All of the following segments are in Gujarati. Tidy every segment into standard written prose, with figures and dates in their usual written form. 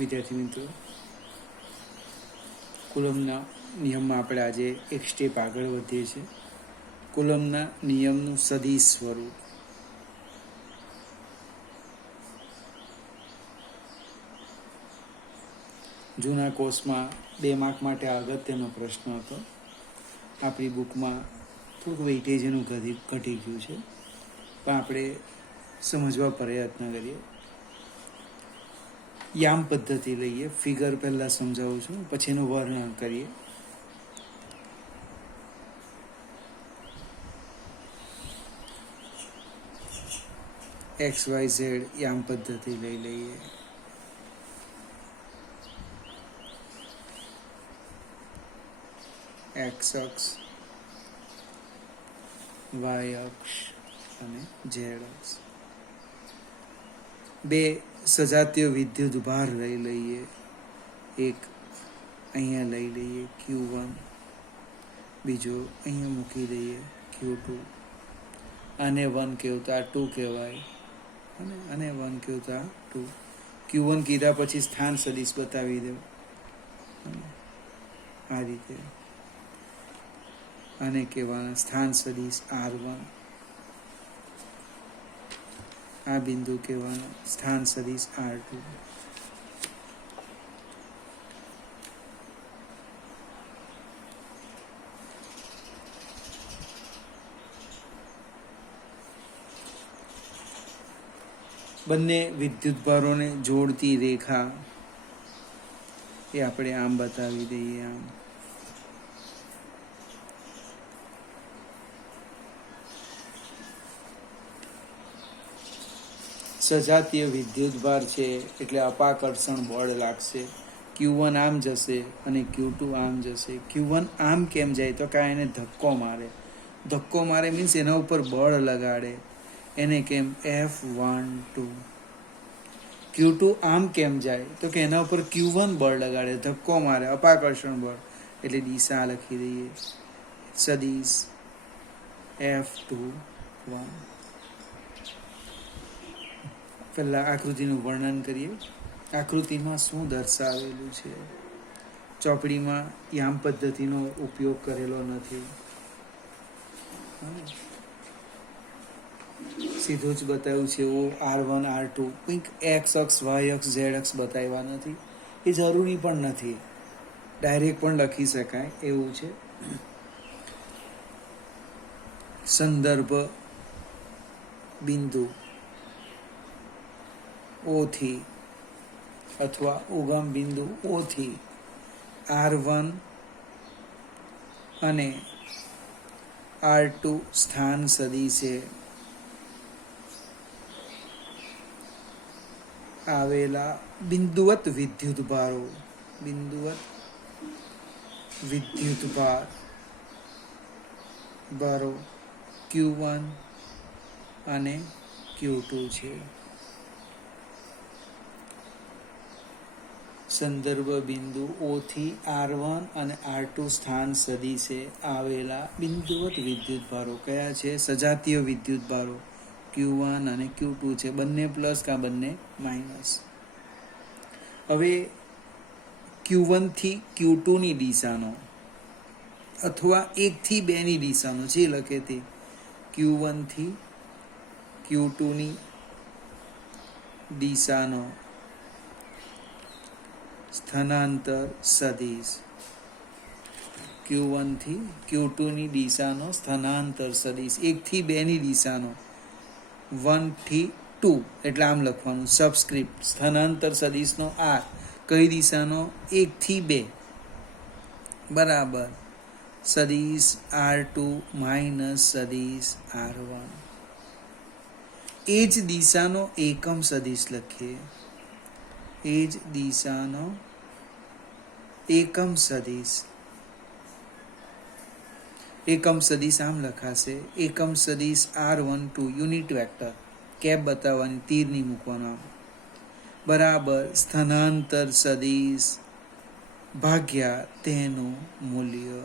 વિદ્યાર્થી મિત્રો, કુલમના નિયમમાં આપણે આજે એક સ્ટેપ આગળ વધીએ છીએ. કુલમના નિયમનું સદિશ સ્વરૂપ. જૂના કોર્સમાં 2 માર્ક માટે અગત્યનો પ્રશ્ન હતો. આપણી બુકમાં થોડુંક વેઇટેજ એનું ઘટી ગયું છે, પણ આપણે સમજવા પ્રયત્ન કરીએ. યામ પદ્ધતિ લઈએ. ફિગર પહેલાં સમજાવું છું, પછી એનું વર્ણન કરીએ. XYZ યામ પદ્ધતિ લઈ લઈએ. X અક્ષ, Y અક્ષ અને Z અક્ષ. 2 સજાતીય વિદ્યુત ભાર લઈ લઈએ. એક અહીંયા લઈ લઈએ Q1, બીજો અહીંયા મૂકી દઈએ Q2. આને 1 કહેતા 2 કહેવાય, અને 1 કહેતા 2. Q1 કીધા પછી સ્થાન સદિશ બતાવી દો આ રીતે. આને કહેવાના સ્થાન સદિશ R1. આ બિંદુ કહેવાના સ્થાન સદિશ R2. બંને વિદ્યુતભારોને જોડતી રેખા એ આપણે આમ બતાવી દઈએ. આમ સજાતીય વિદ્યુતભાર છે એટલે અપાકર્ષણ બળ લાગશે. Q1 આમ જશે અને Q2 આમ જશે. Q1 આમ કેમ જાય તો કે એને ધક્કો મારે. ધક્કો મારે મીન્સ એના ઉપર બળ લગાડે, એને કેમ F12. Q2 આમ કેમ જાય તો કે એના ઉપર Q1 બળ લગાડે, ધક્કો મારે, અપાકર્ષણ બળ, એટલે દિશા લખી દઈએ સદિશ F21. પહેલાં આકૃતિનું વર્ણન કરીએ. આકૃતિમાં શું દર્શાવેલું છે? ચોપડીમાં યામ પદ્ધતિનો ઉપયોગ કરેલો નથી, સીધું જ બતાવ્યું છે. R1 R2 કંઈક X અક્ષ Y અક્ષ Z અક્ષ બતાવ્યા નથી. એ જરૂરી પણ નથી, ડાયરેક્ટ પણ લખી શકાય એવું છે. સંદર્ભ બિંદુ O થી અથવા ઉગમ બિંદુ O થી R1 અને R2 સ્થાન સદિશે આવેલા બિંદુવત વિદ્યુતભારો. બિંદુવત વિદ્યુતભારો Q1 અને Q2 છે. સંદર્ભ બિંદુ O થી R1 અને R2 સ્થાન સદિશે આવેલા બિંદુવત વિદ્યુતભારો કયા છે? સજાતીય વિદ્યુતભારો Q1 અને Q2 છે. બંને પ્લસ કે બંને માઇનસ. હવે Q1 થી Q2 ની દિશાનો અથવા 1 થી 2 ની દિશાનો જે લખે તે Q1 થી Q2 ની દિશાનો સ્થાનાંતર સદિશ. Q1 થી Q2 ની દિશાનો સ્થાનાંતર સદિશ. 1 થી 2 ની દિશાનો 1 થી 2 એટલે આમ લખવાનું સબસ્ક્રિપ્ટ. સ્થાનાંતર સદિશનો R કઈ દિશાનો? 1 થી 2 બરાબર સદિશ R2 માઇનસ સદિશ R1. એ જ દિશાનો એકમ સદિશ લખીએ. એ જ દિશાનો એકમ સદિશ. એકમ સદિશ આમ લખાશે. એકમ સદિશ R12 યુનિટ વેક્ટર, કેપ બતાવવાની, તીર નહીં મૂકવાનું, બરાબર સ્થાનાંતર સદિશ ભાગ્યા તેનું મૂલ્ય.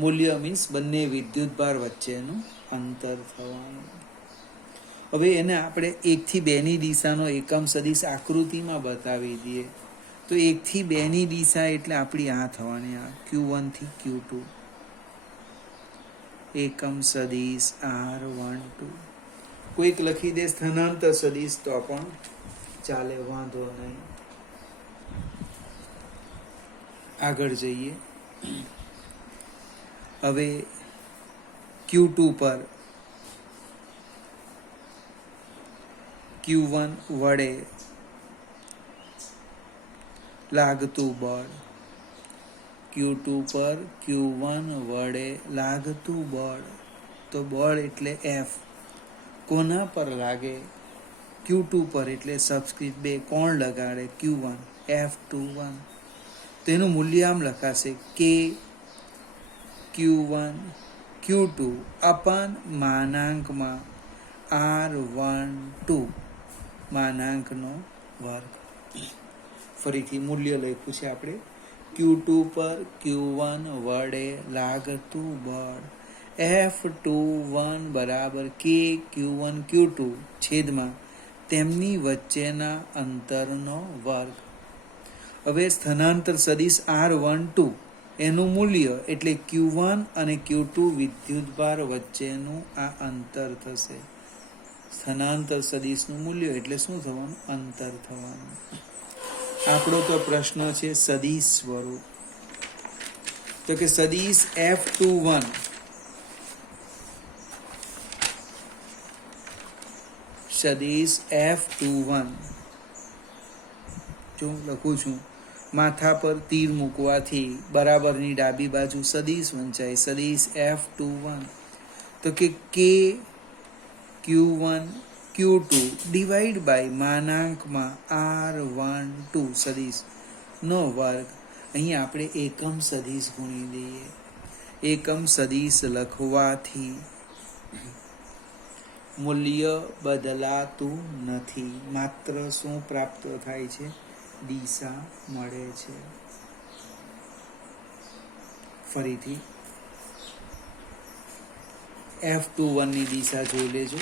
મૂલ્ય મીન્સ બંને વિદ્યુતભાર વચ્ચેનું અંતર થવાનું. હવે એને આપણે 1 થી 2 ની દિશાનો એકમ સદિશ આકૃતિમાં બતાવી દઈએ. તો 1 થી 2 ની દિશા એટલે આપણી આ થવાની, આ Q1 થી Q2 એકમ સદિશ R12. કોઈક લખી દે સ્થાનાંતર સદિશ તો પણ ચાલે, વાંધો નહીં. આગળ જઈએ. હવે Q2 પર Q1 વડે લાગતું બળ, Q2 પર Q1 વડે લાગતું બળ. તો બળ એટલે F. કોના પર લાગે? Q2 પર, એટલે સબસ્ક્રિપ્ટ 2 કોણ લગાડે? Q1, F21. તો એનું મૂલ્ય આમ લખાશે K Q1 Q2 અપન માનાંકમાં R12 માનાંકનો વર્ગ. ફરીથી મૂલ્ય લખ્યું છે આપણે. Q2 પર Q1 વડે લાગતું બળ F21 બરાબર K Q1 Q2 છેદમાં તેમની વચ્ચેના અંતરનો વર્ગ. હવે સ્થાનાંતર સદિશ R12 એનું મૂલ્ય એટલે Q1 અને Q2 વિદ્યુતભાર વચ્ચેનું આ અંતર થશે. સ્થાનાંતર સદિશનું મૂલ્ય એટલે શું થવાનું? અંતર થવાનું. આપણો તો પ્રશ્ન છે સદિશ સ્વરૂપ. તો કે સદિશ F21 સદિશ F21 જો લખું છું, માથા પર તીર મૂકવાથી બરાબરની ડાબી બાજુ સદિશ વંચાય. સદિશ F21 તો કે K Q1 Q2 divide by માનાંકમાં R12 સદિશ નો વર્ગ. અહીં આપણે એકમ સદિશ ગુણી દઈએ. એકમ સદિશ લખવાથી મૂલ્ય બદલાતું નથી, માત્ર શું પ્રાપ્ત થાય છે? દિશા મળે છે. ફરીથી F21 ની દિશા જોઈ લેજો.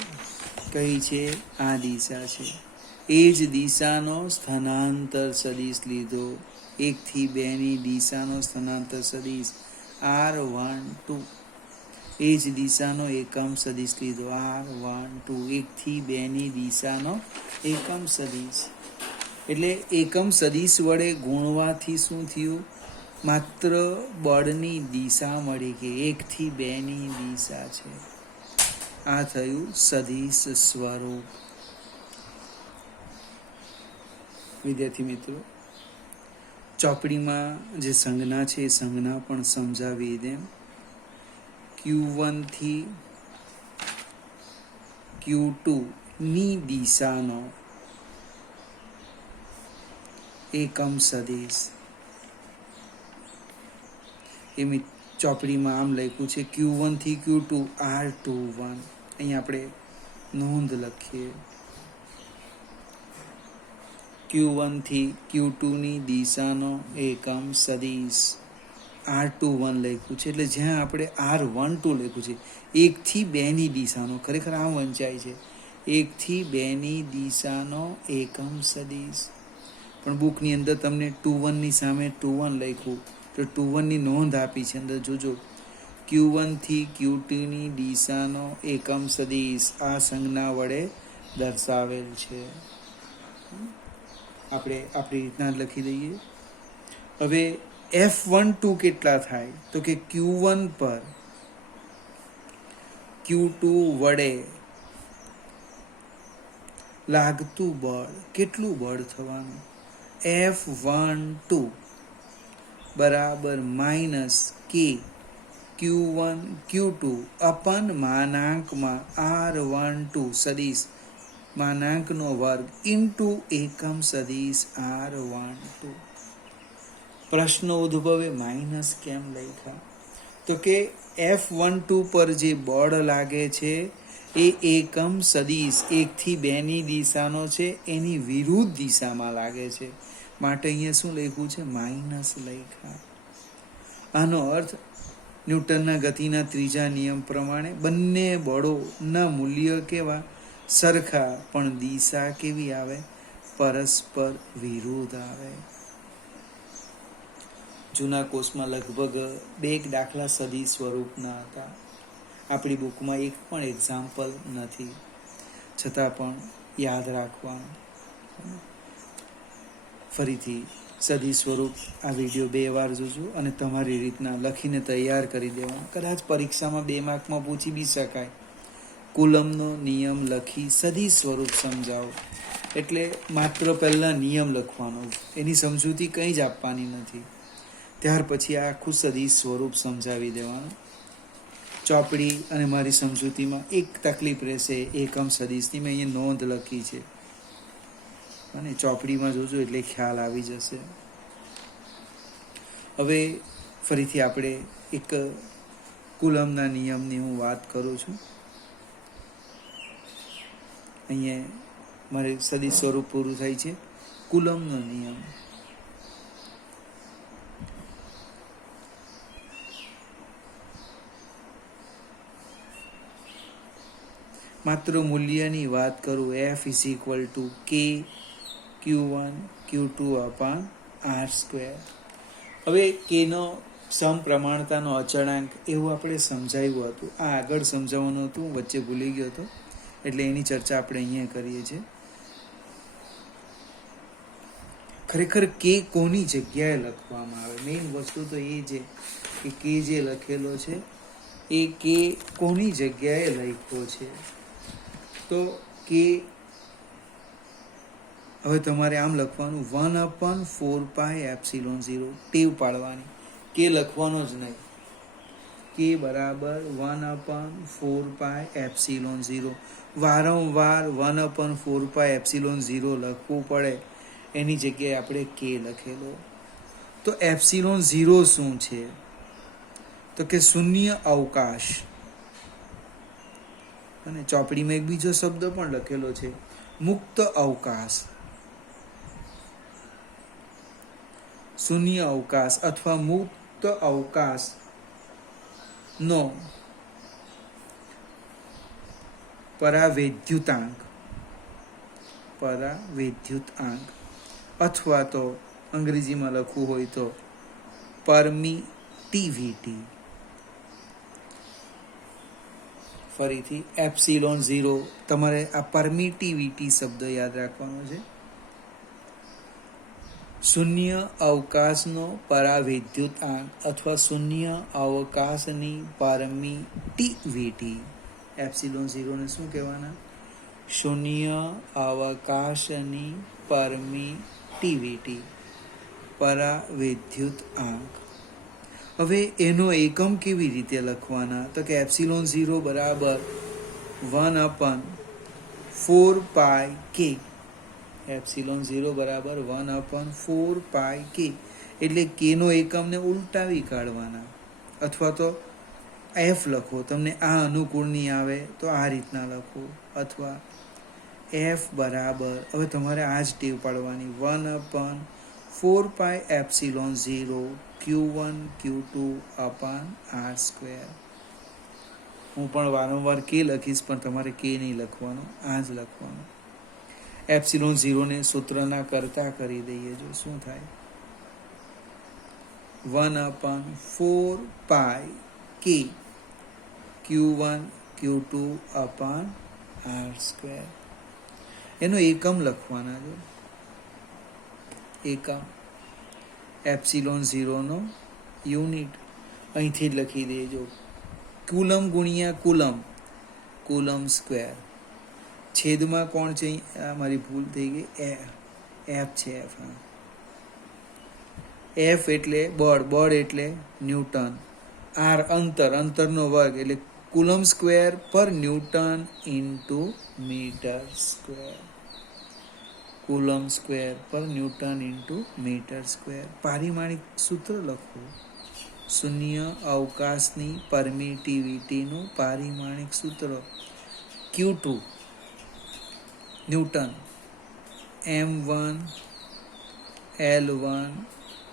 કઈ છે? આ દિશા છે. એ જ દિશાનો સ્થાનાંતર સદિશ લીધો. 1 થી 2 ની દિશાનો સ્થાનાંતર સદિશ R12. એ જ દિશાનો એકમ સદિશ લીધો R12. 1 થી 2 ની દિશાનો એકમ સદિશ. એટલે એકમ સદિશ વડે ગુણવાથી શું થયું? માત્ર બળની દિશા મળી ગઈ. 1 થી 2 ની દિશા છે. આ થયું સદિશ સ્વરૂપ. વિદ્યાર્થી મિત્રો, ચોપડીમાં જે સંજ્ઞા છે એ સંજ્ઞા પણ સમજાવી દે. Q1 થી Q2 ની દિશાનો એકમ સદિશ. એમ ચોપડીમાં આમ લખ્યું છે Q1 થી Q2 R21. અહીં આપણે નોંધ લખીએ. Q1 થી Q2 ની દિશાનો એકમ સદિશ R21 લખ્યું છે. એટલે જ્યાં આપણે R12 લખ્યું છે 1 થી 2 ની દિશાનો, ખરેખર આમ વંચાય છે 1 થી 2 ની દિશાનો એકમ સદિશ. પણ બુકની અંદર તમને 21 ની સામે 21 લખ્યું, તો 21 ની નોંધ આપી છે અંદર જોજો. Q1 થી Q2 ની દિશાનો એકમ સદિશ આ સંજ્ઞા વડે દર્શાવેલ છે. આપણે આપણી રીતના લખી દઈએ. હવે F12 કેટલા થાય? તો કે Q1 પર Q2 વડે લાગતું બળ. કેટલું બળ થવાનું? F12 બરાબર minus K Q1 Q2 અપન માનાંકમાં R12 સદિશ માનાંકનો વર્ગ ઇન્ટુ એકમ સદિશ R12. પ્રશ્ન ઉદ્ભવે માઇનસ કેમ લખ્યા? તો કે F12 પર જે બળ લાગે છે એ એકમ સદિશ 1 થી 2 ની દિશાનો છે, એની વિરુદ્ધ દિશામાં લાગે છે. માટે અહીંયા શું લખ્યું છે? માઇનસ લખ્યા. આનો અર્થ ન્યૂટનના ગતિના ત્રીજા નિયમ પ્રમાણે બંને બળોના મૂલ્ય કેવા? સરખા, પણ દિશા કેવી આવે? પરસ્પર વિરુદ્ધ આવે. જૂના કોર્સમાં લગભગ 2 દાખલા સદિશ સ્વરૂપના હતા. આપણી બુકમાં એક પણ એક્ઝામ્પલ નથી, છતાં પણ યાદ રાખવાનું. ફરીથી સદિશ સ્વરૂપ આ વિડીયો 2 વાર જોજો અને તમારી રીતના લખીને તૈયાર કરી દેવાના. કદાચ પરીક્ષામાં 2 માર્કમાં પૂછી બી શકાય. કુલમનો નિયમ લખી સદિશ સ્વરૂપ સમજાવો. એટલે માત્ર પહેલાં નિયમ લખવાનો, એની સમજૂતી કંઈ જ આપવાની નથી. ત્યાર પછી આખું સદિશ સ્વરૂપ સમજાવી દેવાનું. ચોપડી અને મારી સમજૂતીમાં એક તકલીફ રહેશે, એકમ સદિશની. મેં અહીંયા નોંધ લખી છે અને ચોપડીમાં જોજો એટલે ખ્યાલ આવી જશે. હવે ફરીથી આપણે એક કુલમના નિયમની હું વાત કરું છું. અહીંયા મારે સદિશ સ્વરૂપ પૂરું થાય છે. કુલમનો નિયમ. માત્ર મૂલ્યની વાત કરું, F = K Q1 Q2 અપાન R². હવે કેનો સમપ્રમાણતાનો અચળાંક એવું આપણે સમજાવ્યું હતું. આ આગળ સમજાવવાનું હતું, વચ્ચે ભૂલી ગયો હતો, એટલે એની ચર્ચા આપણે અહીંયા કરીએ છીએ. ખરેખર કે કોની જગ્યાએ લખવામાં આવે? મેઇન વસ્તુ તો એ છે કે કે જે લખેલો છે એ કે કોની જગ્યાએ લખ્યો છે. તો કે હવે તમારે આમ લખવાનું 1/4πε0. ટેવ પાડવાની, કે લખવાનો જ નહીં. કે બરાબર 1/4πε0. વારંવાર 1/4πε0 લખવું પડે, એની જગ્યાએ આપણે કે લખેલો. તો ε0 શું છે? તો કે શૂન્ય અવકાશ. અને ચોપડીમાં એક બીજો શબ્દ પણ લખેલો છે, મુક્ત અવકાશ. શૂન્ય અવકાશ અથવા મુક્ત અવકાશ નો પરાવૈદ્યુતાંક અથવા તો અંગ્રેજીમાં લખવું હોય તો પરમિટિવિટી. ફરીથી ε0. તમારે આ પરમિટિવિટી શબ્દ યાદ રાખવાનો છે. શૂન્ય અવકાશનો પરાવૈદ્યુતાંક અથવા શૂન્ય અવકાશની પરમિટિવિટી. ε0 ને શું કહેવાના? શૂન્ય અવકાશની પરમિટિવિટી, પરાવૈદ્યુતાંક. હવે એનો એકમ કેવી રીતે લખવાના? તો કે ε0 બરાબર 1/4πk. ε0 બરાબર 1/4πk. એટલે કેનો એકમને ઉલટાવી કાઢવાના, અથવા તો F લખો. તમને આ અનુકૂળ નહીં આવે તો આ રીતના લખો, અથવા F બરાબર, હવે તમારે આ જ ટેવ પાડવાની, 1/4πε0 Q1 Q2 અપાન R². હું પણ વારંવાર કે લખીશ, પણ તમારે કે નહીં લખવાનું, આ જ લખવાનું. ε0 ને સૂત્રના કરતા કરી દઈએ. જો શું થાય, 1/4πk Q1 Q2 અપાન R². એનો એકમ લખવાના. જો એકમ, ε0 નો યુનિટ અહીંથી જ લખી દેજો. કુલમ ગુણ્યા કુલમ, કુલમ સ્ક્વેર. છેદમાં કોણ છે? મારી ભૂલ થઈ ગઈ, F છે. F એટલે બળ, બળ એટલે ન્યૂટન. R અંતરનો વર્ગ એટલે coulomb square per newton into metre square. Coulomb square per newton into metre square. પારિમાણિક સૂત્ર લખો. શૂન્ય અવકાશની પરમિટિવિટીનું પારિમાણિક સૂત્ર Q2 newton, M1 L1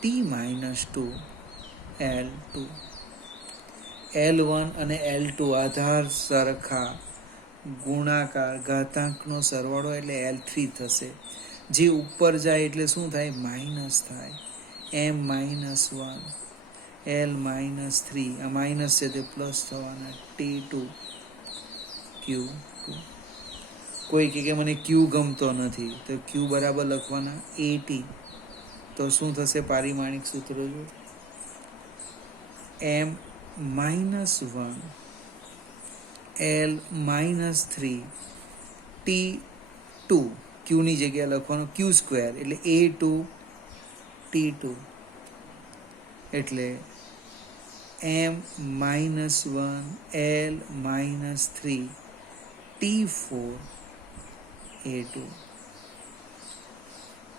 T-2 L2. L1 અને L2 આધાર સરખા, ગુણાકાર ઘાતાંકનો સરવાળો એટલે L3 થશે. જે ઉપર જાય એટલે શું થાય? માઇનસ થાય. M-1 L-3, આ માઇનસ છે તે પ્લસ થવાના. T2 Q2. કોઈ કે મને Q ગમતો નથી તો Q બરાબર લખવાના AT. તો શું થશે? પારિમાણિક સૂત્ર જો M-1 L-3 T2. Q ની જગ્યાએ લખવાનું Q2 એટલે A2 T2 એટલે M-1 L-3 T4 A2.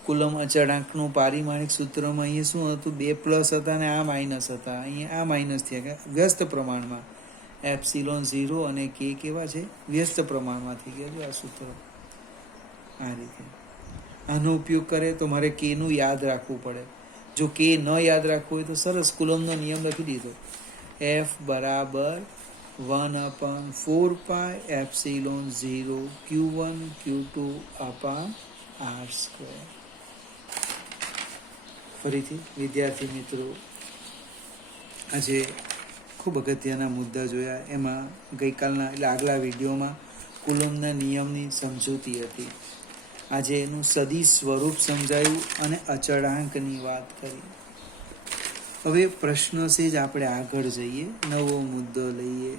Coulomb અચળાંકનું પારિમાણિક સૂત્રમાં અહીંયા શું હતું? 2 પ્લસ હતા અને આ માઇનસ હતા. અહીંયા આ માઇનસ થયા વ્યસ્ત પ્રમાણમાં. ε0 અને k કેવા છે? વ્યસ્ત પ્રમાણમાં થઈ ગયા છે આ સૂત્ર. આ રીતે આનો ઉપયોગ કરે તો મારે k નું યાદ રાખવું પડે. જો k ન યાદ રાખવું હોય તો સરસ કુલમનો નિયમ લખી દીધો. F બરાબર 1/4πε0 Q1 Q2 r². ફરીથી વિદ્યાર્થી મિત્રો, આજે ખૂબ અગત્યના મુદ્દા જોયા. એમાં ગઈકાલના એટલે આગલા વિડીયોમાં કુલમના નિયમની સમજૂતી હતી. આજે એનું સદિશ સ્વરૂપ સમજાયું અને અચળાંકની વાત કરી. હવે પ્રશ્ન છે જ આપણે આગળ જઈએ, નવો મુદ્દો લઈએ.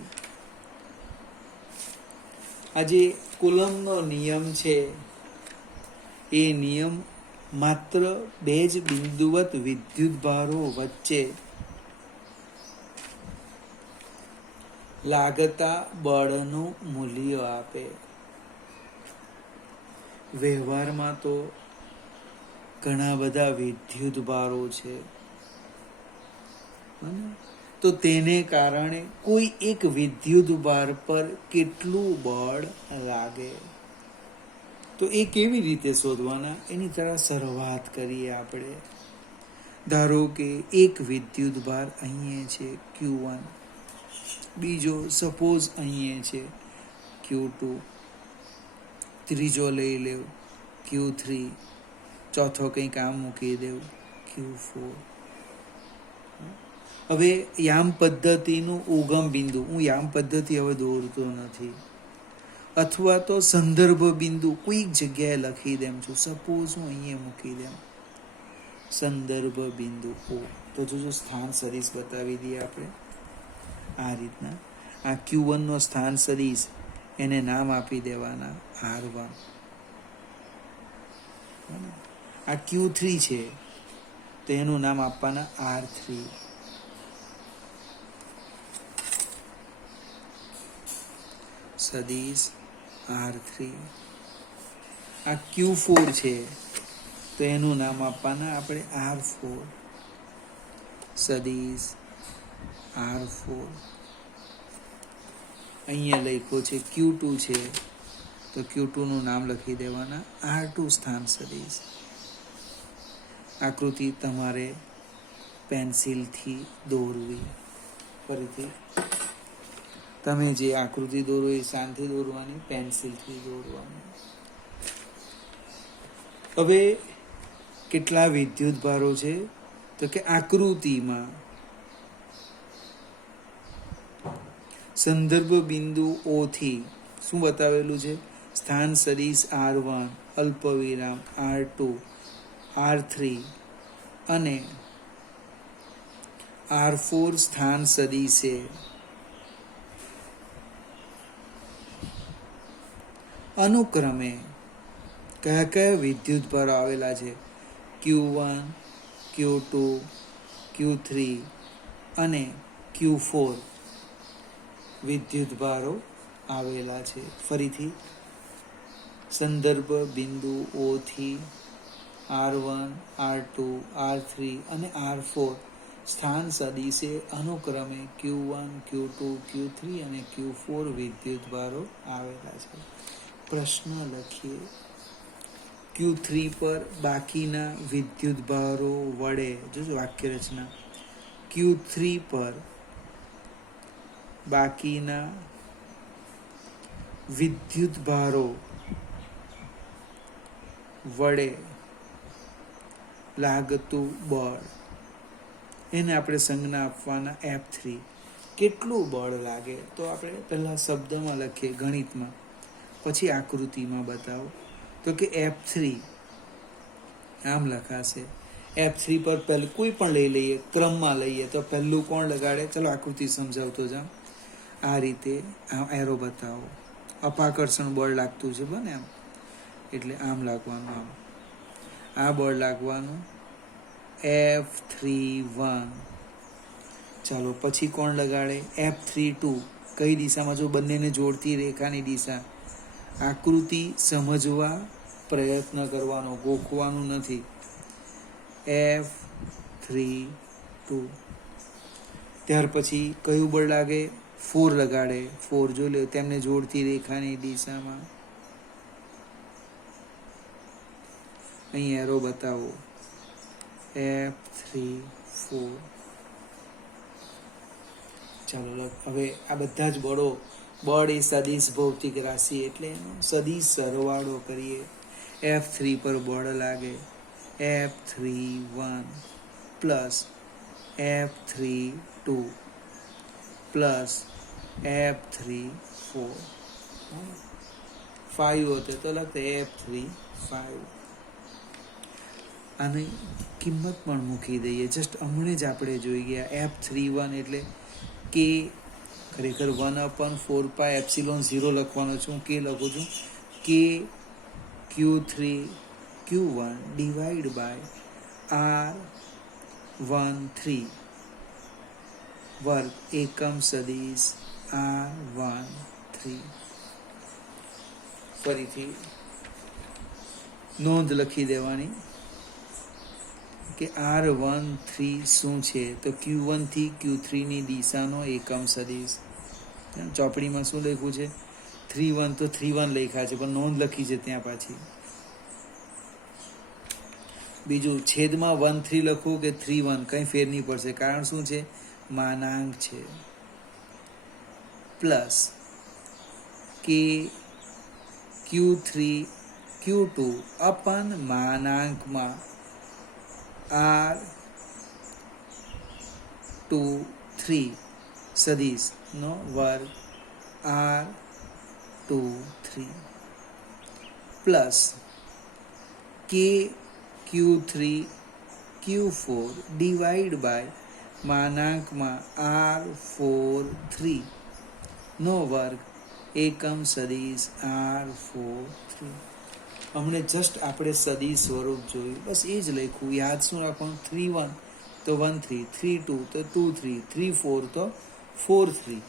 આજે કુલમનો નિયમ છે એ નિયમ માત્ર 2 જ બિંદુવત વિદ્યુતભારો વચ્ચે લાગતા બળનું મૂલ્ય આપે. વ્યવહારમાં તો ઘણા બધા વિદ્યુતભારો છે, તો તેને કારણે કોઈ એક વિદ્યુતભાર પર કેટલું બળ લાગે, તો એ કેવી રીતે શોધવાના એની તરફ શરૂઆત કરીએ આપણે. ધારો કે એક વિદ્યુતભાર અહીંયા છે Q1, બીજો સપોઝ અહીંયા છે Q2, ત્રીજો લઈ લેવ Q3, ચોથો કંઈક આમ મૂકી દેવ Q4. હવે યામ પદ્ધતિનું ઉગમ બિંદુ, હું યામ પદ્ધતિ હવે દોરતો નથી, અથવા તો સંદર્ભ બિંદુ કોઈક જગ્યાએ લખી દેમ છું. સપોઝ હું અહીંયા મૂકી દેમ સંદર્ભ બિંદુ O. તો જો સ્થાન સદિશ બતાવી દઈએ આપણે આ રીતના. આ Q1 નો સ્થાન સદિશ, એને નામ આપી દેવાના R1. આ Q3 છે તો એનું નામ આપવાના R3. સદિશ R3. આ Q4 છે તો એનું નામ આપવાના આપણે R4. સદિશ R4. અહીંયા લખ્યો છે Q2 છે તો Q2 નું નામ લખી દેવાના R2 સ્થાન સદિશ. આકૃતિ તમારે પેન્સિલથી દોરવી. ફરીથી તમે જે આકૃતિ દોરો એ શાંતિ દોરવાની, પેન્સિલથી દોરવાની. હવે કેટલા વિદ્યુતભારો છે? તો કે આકૃતિમાં સંદર્ભ બિંદુ O થી શું બતાવેલું છે? સ્થાન સદિશ R1, અલ્પવિરામ R2, R3 અને R4 સ્થાન સદિશ છે. અનુક્રમે કયા કયા વિદ્યુતભારો આવેલા છે? Q1, Q2, Q3 અને Q4 વિદ્યુતભારો આવેલા છે. ફરીથી સંદર્ભ બિંદુ O થી R1, R2, R3 અને R4 સ્થાન સદિશે અનુક્રમે Q1, Q2, Q3 અને Q4 વિદ્યુતભારો આવેલા છે. પ્રશ્ન લખીએ. Q3 પર બાકીના વિદ્યુતભારો વડે, જોજો વાક્ય રચના, Q3 પર બાકીના વિદ્યુત ભારો વડે લાગતું બળ, એને આપણે સંજ્ઞા આપવાના F3. કેટલું બળ લાગે તો આપણે પહેલાં શબ્દમાં લખીએ ગણિતમાં, પછી આકૃતિમાં બતાવો. તો કે F3 આમ લખાશે. F3 પર પહેલું કોઈ પણ લઈ લઈએ, ક્રમમાં લઈએ તો પહેલું કોણ લગાડે? ચલો આકૃતિ સમજાવતો જાઉં. આ રીતે એરો બતાવો. અપાકર્ષણ બળ લાગતું છે બને આમ, એટલે આમ લાગવાનું. આમ આ બળ લાગવાનું F3(1). ચાલો પછી કોણ લગાડે? F3(2). કઈ દિશામાં? જો બંનેને જોડતી રેખાની દિશા. આકૃતિ સમજવા પ્રયત્ન કરવાનો, ગોખવાનું નથી. F3(2). ત્યાર પછી કયું બળ લાગે? 4 લગાડે. 4 જો લે તેમને જોડતી રેખાની દિશામાં. અહીં એરો બતાવો. F3(4). ચાલો હવે આ બધા જ બળો, બળ એ સદિશ ભૌતિક રાશિ એટલે એનો સદિશ સરવાળો કરીએ. F3 પર બળ લાગે F3(1) plus F3(2) plus F3(4). 5 હોતે તો લખતે F3(5). આની કિંમત પણ મૂકી દઈએ. જસ્ટ હમણે જ આપણે જોઈ ગયા F3(1) એટલે કે ખરેખર 1/4πε0 લખવાનો છું. કે લખું છું કે Q3(Q1) ડિવાઈડ બાય R13 વર્ગ એકમ સદિશ R13. ફરીથી નોંધ લખી દેવાની કે R13 શું છે? તો Q1 થી Q3 ની દિશાનો એકમ સદિશ. ચોપડીમાં શું લખ્યું છે? 3(1) તો 3(1) લખ્યા છે, પણ નોંધ લખી છે ત્યાં પાછી. બીજું છેદમાં 1(3) લખવું કે 3(1) કંઈ ફેર નહીં પડશે, કારણ શું છે? માનાંક છે. પ્લસ કે Q3(Q2) અપન માનાંકમાં R23 સદિશનો વર્ગ R23 પ્લસ કે Q3(Q4) ડિવાઈડ બાય માનાંકમાં R43 નો વર્ગ એકમ સદિશ R43. હમણે જસ્ટ આપણે સદિશ સ્વરૂપ જોયું, બસ એ જ લખ્યું. યાદ શું રાખવાનું? 3(1) તો 1(3), 3(2) તો 2(3), 3(4) તો 4(3).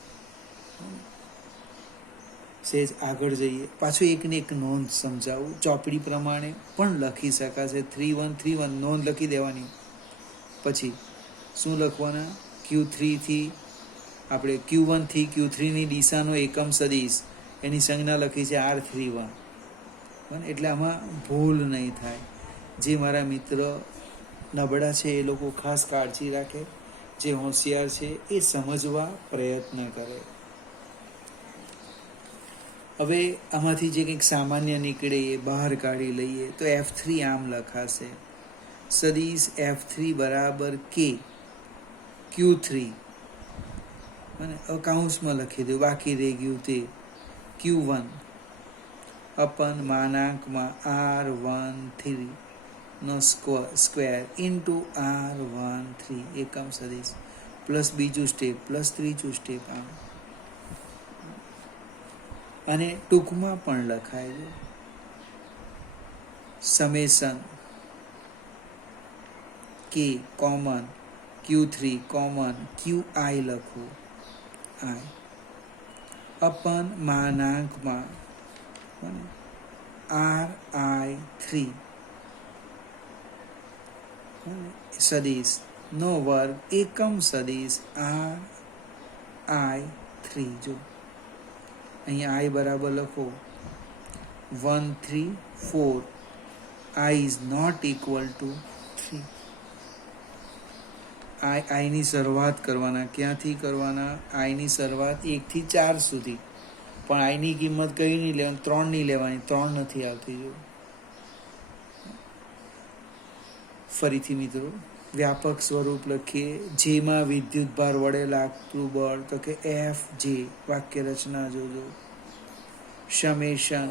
સહેજ આગળ જઈએ, પાછું એકને એક નોંધ સમજાવું. ચોપડી પ્રમાણે પણ લખી શકાશે. 3(1) 3(1) નોંધ લખી દેવાની. પછી શું લખવાના? Q3 થી આપણે Q1 થી Q3 ની દિશાનો એકમ સદિશ, એની સંજ્ઞા લખી છે R31. એટલે આમાં ભૂલ નહીં થાય. જે મારા મિત્ર નબળા છે એ લોકો ખાસ કાળજી રાખે, જે હોશિયાર છે એ સમજવા પ્રયત્ન કરે. હવે આમાંથી જે કંઈક સામાન્ય નીકળે એ બહાર કાઢી લઈએ. તો F3 આમ લખાશે. સદિશ F3 બરાબર કે Q3 અને અકાઉન્ટ્સમાં લખી દઉં, બાકી રહી ગયું તે Q1 અપન માનાંકમાં R13 નો સ્ક્વેર ઇન્ટુ R13 એકમ સદિશ, પ્લસ બીજું સ્ટેપ, પ્લસ ત્રીજું સ્ટેપ. આમ અને ટૂંકમાં પણ લખાય છે સમેશન કે કોમન Q3 કોમન QI લખવું, I અપન માનાંકમાં RI3 સદિશ નો વર્ગ એકમ સદિશ RI3. જો અહીંયા I બરાબર લખો 1 3 4. I is not equal to 3. I ની શરૂઆત કરવાના. ક્યાંથી કરવાના? I ની શરૂઆત 1 થી 4 સુધી. પણ આઈની કિંમત કઈ નહીં લેવાની, 3 નહીં લેવાની, 3 નથી આવતી. જો ફરીથી મિત્રો વ્યાપક સ્વરૂપ લખીએ. જેમાં વિદ્યુતભાર વડે લાગતું બળ, તો કે એફ જે. વાક્ય રચના જોજો. સમેશન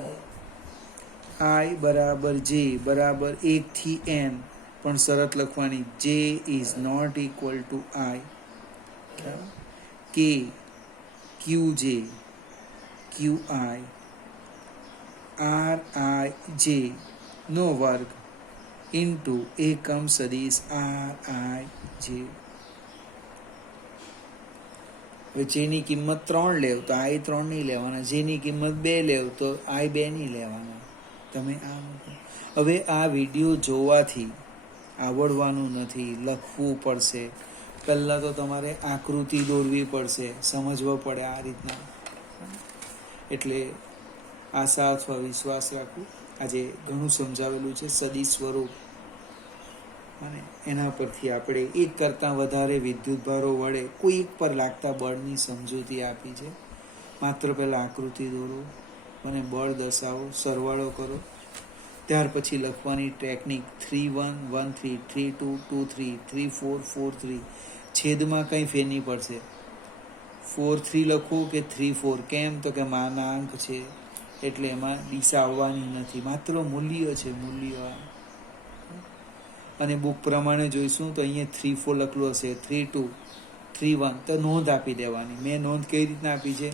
આઈ બરાબર જે બરાબર 1 થી n, પણ શરત લખવાની, જે ઇઝ નોટ ઇક્વલ ટુ આઈ. કે ક્યુ જે ક્યુ આઈ આર આઈ જે નો વર્ગ ઇન્ટુ એકમ સદિશ આર આઈ જે. હવે જેની કિંમત 3 લેવ તો આઈ 3 નહીં લેવાના, જેની કિંમત 2 લેવ તો આઈ 2 નહીં લેવાના. તમે આ હવે આ વિડીયો જોવાથી આવડવાનું નથી, લખવું પડશે. પહેલાં તો તમારે આકૃતિ દોરવી પડશે, સમજવું પડે આ રીતના. એટલે આશા અથવા વિશ્વાસ રાખું આજે ઘણું સમજાવેલું છે સદિશ સ્વરૂપ, અને એના પરથી આપણે એક કરતાં વધારે વિદ્યુતભારો વડે કોઈ એક પર લાગતા બળની સમજૂતી આપી છે. માત્ર પહેલાં આકૃતિ દોરો અને બળ દર્શાવો, સરવાળો કરો, ત્યાર પછી લખવાની ટેકનિક 3-1, 1-3, 3-2, 2-3, 3-4, 4-3. છેદમાં કંઈ ફેર નહીં પડશે. 4-3 લખો કે 3-4, કેમ તો કે માના અંક છે એટલે એમાં દિશા આવવાની નથી, માત્ર મૂલ્ય છે, મૂલ્ય. અને બુક પ્રમાણે જોઈશું તો અહીંયા 3-4 લખેલું હશે, 3-2, 3-1, તો નોંધ આપી દેવાની. મેં નોંધ કઈ રીતના આપી છે?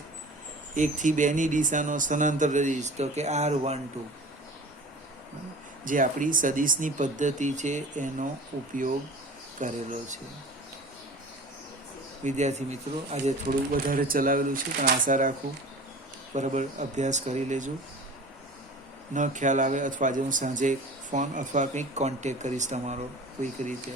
1 થી 2 ની દિશાનો સ્થાનાંતર સદિશ, તો કે R12, જે આપણી સદિશની પદ્ધતિ છે એનો ઉપયોગ કરેલો છે. વિદ્યાર્થી મિત્રો, આજે થોડું વધારે ચલાવેલું છે, પણ આશા રાખું બરાબર અભ્યાસ કરી લેજો. ન ખ્યાલ આવે અથવા આજે હું સાંજે ફોન અથવા કંઈક કોન્ટેક કરીશ તમારો કોઈક રીતે.